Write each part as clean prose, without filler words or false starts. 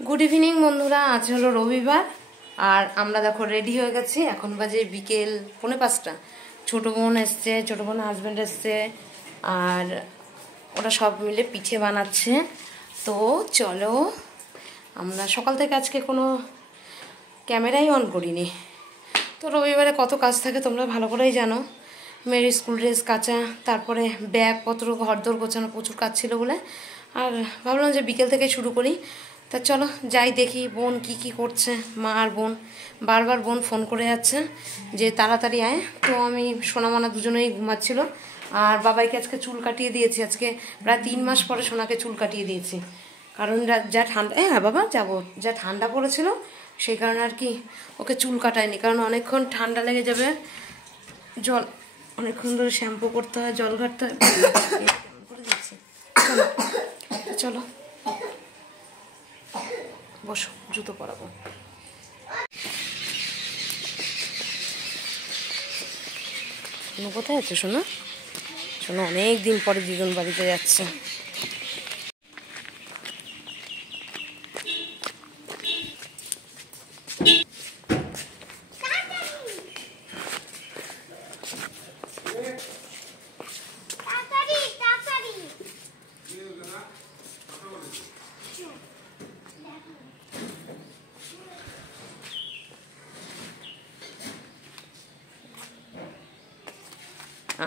Good evening बंधुरा आज hello रविवार और आमरा देखो रेडी हो गेছি এখন বাজে বিকেল 4:30 ছোট বোন এসেছে ছোট বোন হাজবেন্ড এসেছে আর ওরা সব মিলে পিঠে বানাচ্ছে তো চলো আমরা সকাল থেকে আজকে কোনো ক্যামেরাই অন করিনি তো রবিবারে কত কাজ থাকে তোমরা ভালো করেই জানো মেয়ের স্কুল ড্রেস কাচা তারপরে ব্যাগ পত্র ঘরদোর গোছানো প্রচুর কাজ ছিল বলে আর ভাবলাম যে বিকেল থেকে শুরু করি তা চলো যাই দেখি বোন কি করছে মা আর বোন বারবার বোন ফোন করে যাচ্ছে যে তাড়াতাড়ি আয় তো আমি সোনামানা দুজনেই ঘুমাচ্ছিল আর বাবাইকে আজকে চুল কাটিয়ে দিয়েছি আজকে প্রায় 3 মাস পরে সোনাকে চুল কাটিয়ে দিয়েছি কারণ যা ঠান্ডা হ্যাঁ বাবা যাবো যা ঠান্ডা পড়েছিল সেই কারণে আর কি ওকে চুল কাটায়নি কারণ অনেকক্ষণ ঠান্ডা লেগে যাবে জল অনেকক্ষণ ধরে শ্যাম্পু করতে হয় জল ঘাটতে হয় চলো বসো জুতো পরাবো শোনো কোথায় আছে শোনো শোনো অনেক দিন পরে দিদুন বাড়িতে যাচ্ছে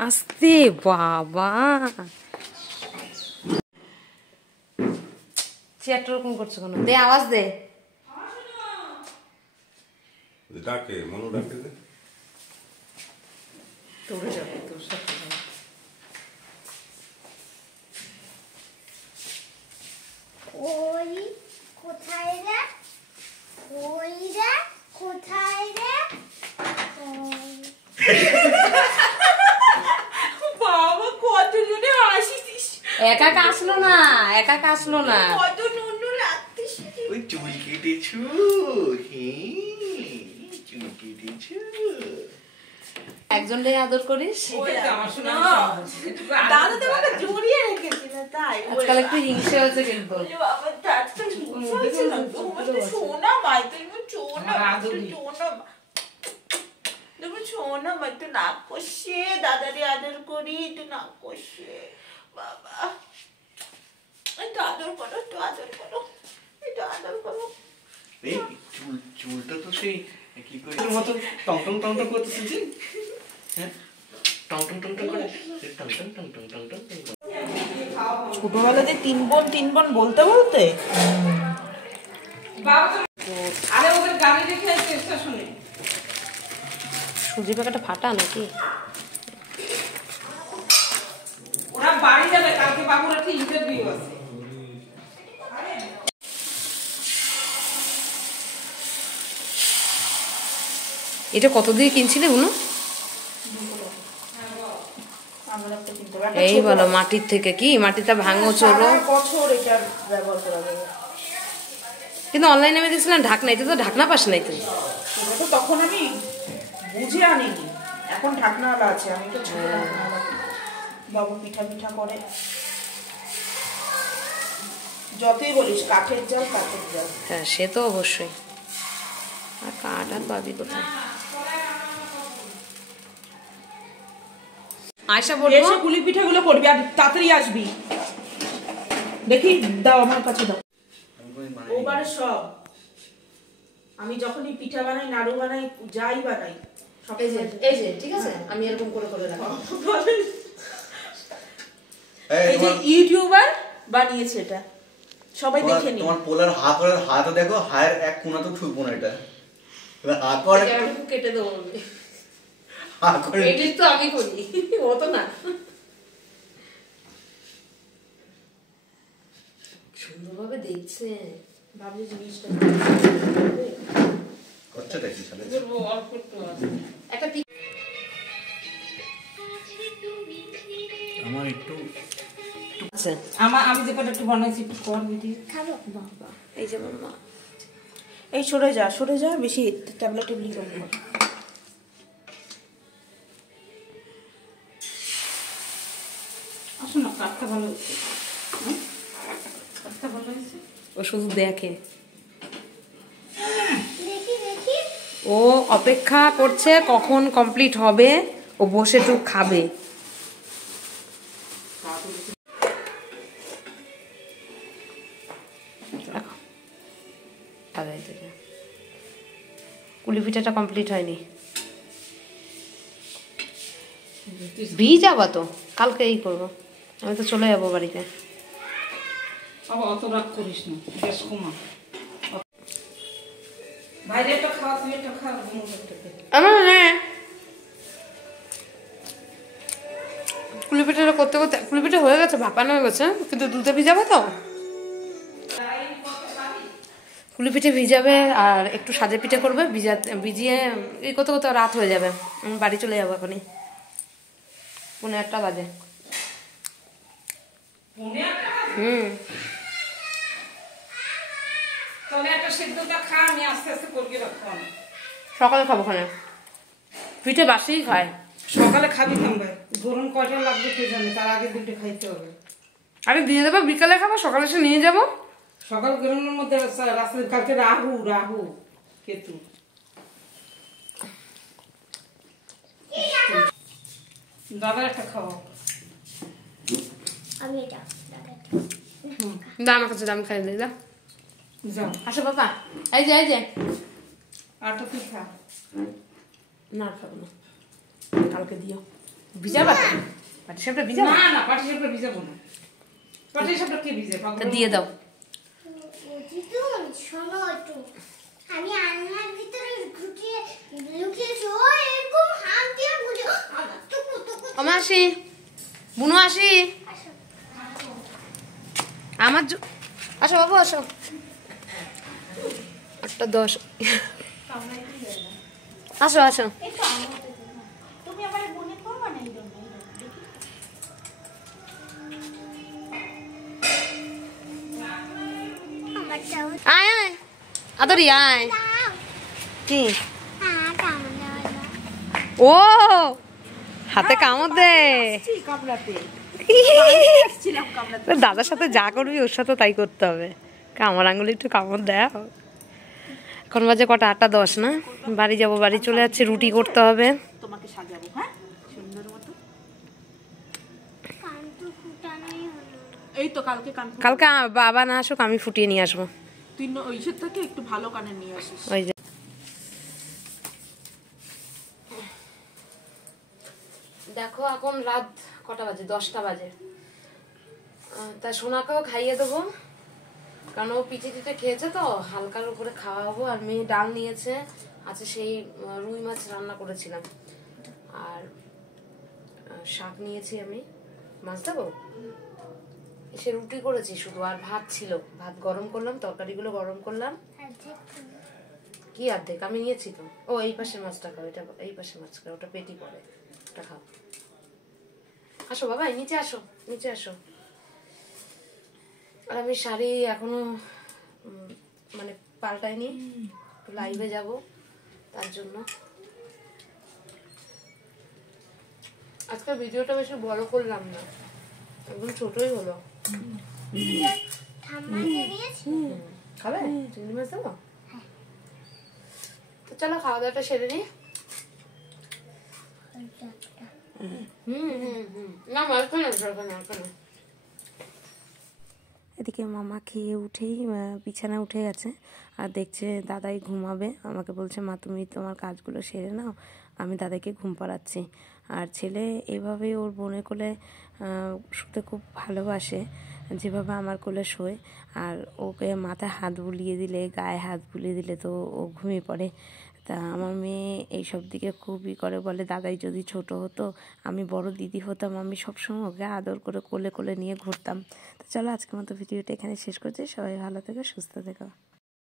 आस्ते बाबा চেয়ারটা ওরকম করছো কেন দে আওয়াজ দে ডাকে মনো ডাকে দে তোরে যাবে তোর সাথে ওই কোথায় রে ওই রে কোথায় রে বাবা কত জনে হাসিস একা কাশলো না কত নুনু লাগতিস ওই চুল কেটেছো চুল কেটেছো একজনটাই আদর করিস দাদা তোমাকে জড়িয়ে রেখেছিল তাই আজকাল একটু হিংসে হচ্ছে কিন্তু বাবা টাটকা ছিল তুমি সোনা মাই তুমি সোনা তুমি সোনা মাই তো নাক কষে দাদারে আদর করি তো নাক কষে বাবা একটু আদর করো একটু আদর করো এই চুলটা তো সেই কি করে এর মতো টং টং করতেছে জি হ্যাঁ টং টং করে টং ছোটবেলাতে তিন বোন বলতে আরে ওদের গাড়ি রেখে আসছে স্টেশনে সুজি প্যাকেটটা ফাটা নাকি ওরা বাড়ি যাবে কালকে বাবুর একটা ইন্টারভিউ আছে এটা কত দিয়ে কিনছিলে বুনু এই বলো মাটির থেকে কি মাটিটা ভাঙো চোরো বছর এটা ব্যবহার করা যাবে কিন্তু অনলাইনে আমি দেখছিলাম ঢাকনা এটা তো ঢাকনা পাস নাই তো এটা তো তখন আমি বুঝে আনিনি এখন ঢাকনাওয়ালা আছে আমি তো ছোট ঢাকনাওয়ালা বাবু পিঠা করে যতই বলিস কাঠের জাল হ্যাঁ সে তো অবশ্যই আর কাঠ আর পাবি কোথায় আয়শা বলবো এসে পুলি পিঠাগুলো করবি আর তাড়াতাড়ি আসবি দেখি দাও আমার কাছে দাও ওবার সব আমি যখনই পিঠা বানাই নাড়ু বানাই যাই বানাই এই যে ঠিক আছে আমি এরকম করে রাখবো এই যে ইউটিউবার বানিয়েছে এটা সবাই দেখে নি তোমার পোলার হাত দেখো হায়ের এক কোণা তো ঠুকবো না এটা হাত করে কেটে দেবো হাত করে এডিট তো আমি করি ও তো না সুন্দরভাবে দেখছে ভাবছি জিনিসটা করছে দেখি সালে একটা আমার একটু আচ্ছা আমি যে কটা একটু বানাইছি একটু কর দিদি খাবো বাবা এই যে মাম্মা এই সরে যা বেশি ট্যাবলেট করবো আসুন না কাটতে ভালো হচ্ছে ও শুধু দেখে ও অপেক্ষা করছে কখন কমপ্লিট হবে, ও বসে একটু খাবে। কুলি পিঠাটা কমপ্লিট হয়নি, ভিজাবা তো, কালকে এই করবো, আমি তো চলে যাবো বাড়িতে। অত রাগ করিস না, গ্যাস কমা। বাইরে একটা খাওয়া, তুমি একটা খাওয়া। আমার কুলি পিঠাটা করতে করতে কুলি পিঠা হয়ে গেছে, ভাপানো হয়ে গেছে, কিন্তু দুধে ভিজাবে তো। কুলি পিঠে ভিজাবে আর একটু সাজে পিঠে করবে, ভিজিয়ে এই করতে করতে রাত হয়ে যাবে। আমি বাড়ি চলে যাবো এখনই, 1:30 বাজে। তাহলে একটা সিদ্ধটা খা, আমি আস্তে আস্তে করবি রাখতাম। সকালে খাবো খানে, পিঠে বাসিই খায়। সকালে খাবি থামবে, ধরুন কয়টা লাগবে কে জানে, তার আগে দুটো খাইতে হবে। আরে দিয়ে দেবো, বিকালে খাবো, সকালে এসে নিয়ে যাবো। সকাল গরমের মধ্যে রাস্তায় কালকে রাহু কেতু। দাদা একটা খাওয়া। আমি এটা দা আমার কাছে, দাম খাই দিই, দা। যাও, আসো বাবা, এই যে আটা তুই খা। না খাবো না, কালকে দিও। ভিজাবা পাটি সাপটা, ভিজাবা না পাটি সাপটা ভিজাবো না। পাটি সাপটা কে ভিজে? তা দিয়ে দাও। জিতুন শোনো একটু, আমি আলনার ভিতরে লুকিয়েছি, ও এরকম হাত দিয়ে বুঝে আমার তো কত আমার আসি, বুনু আসি, আমার আসো বাবু আসো। 8:10, আসো আসো। তুমি আবার মনে করবে না এই জন্য। আয় আয় আদরি আয়। কি ও হাতে কামড় দে, দাদার সাথে যা করবি ওর সাথে তাই করতে হবে। কামড় আঙুলে একটু কামড় দেয়। এখন বাজে কটা? 8:10 না? বাড়ি যাব, বাড়ি চলে যাচ্ছে, রুটি করতে হবে। তোমাকে সাজাবো, হ্যাঁ, সুন্দর মতো। এই তো কালকে কালকে বাবা না আসুক, আমি ফুটিয়ে নিয়ে আসবো। তুই ওইসব থেকে একটু ভালো কানে নিয়ে আসিস। ওই যে দেখো এখন রাত কটা বাজে? 10টা বাজে। তা সোনাকেও খাইয়ে দেবো, কারণ ও পিঠে টিঠে খেয়েছে তো, হালকার উপরে খাওয়াবো। আর মেয়ে ডাল নিয়েছে, আছে সেই রুই মাছ রান্না করেছিলাম, আর শাক নিয়েছি আমি। মাছ দেবো, সে রুটি করেছি শুধু, আর ভাত ছিল, ভাত গরম করলাম, তরকারিগুলো গরম করলাম। কি অর্ধেক আমি নিয়েছি তো। ও এই পাশে মাছটা খাও, এটা এই পাশে মাছ খাও, ওটা পেটি পড়ে, ওটা খাও। আসো বাবা, নিচে আসো, নিচে আসো। আর আমি শাড়ি এখনো মানে পাল্টাইনি, লাইভে যাব তার জন্য। আজকে ভিডিওটা বেশি বড় করলাম না, একদম ছোটই হলো। খাবে চিংড়ি মাছ দেবো? তো চলো খাওয়া দাওয়াটা সেরে নি। না মাঝখানে মাঝখানে। এদিকে মামা খেয়ে উঠেই বিছানায় উঠে গেছে, আর দেখছে দাদাই ঘুমাবে। আমাকে বলছে, মা তুমি তোমার কাজগুলো সেরে নাও, আমি দাদাকে ঘুম পাড়াচ্ছি। আর ছেলে এভাবে ওর বোনের কোলে শুতে খুব ভালোবাসে, যেভাবে আমার কোলে শোয়। আর ওকে মাথায় হাত বুলিয়ে দিলে, গায়ে হাত বুলিয়ে দিলে তো ও ঘুমিয়ে পড়ে। তা আমার মেয়ে এইসব দিকে খুবই করে, বলে দাদাই যদি ছোট হতো, আমি বড় দিদি হতাম, আমি সবসময় ওকে আদর করে কোলে কোলে নিয়ে ঘুরতাম। তো চলো আজকের মতো ভিডিওটা এখানে শেষ করছি। সবাই ভালো থেকো, সুস্থ থেকো।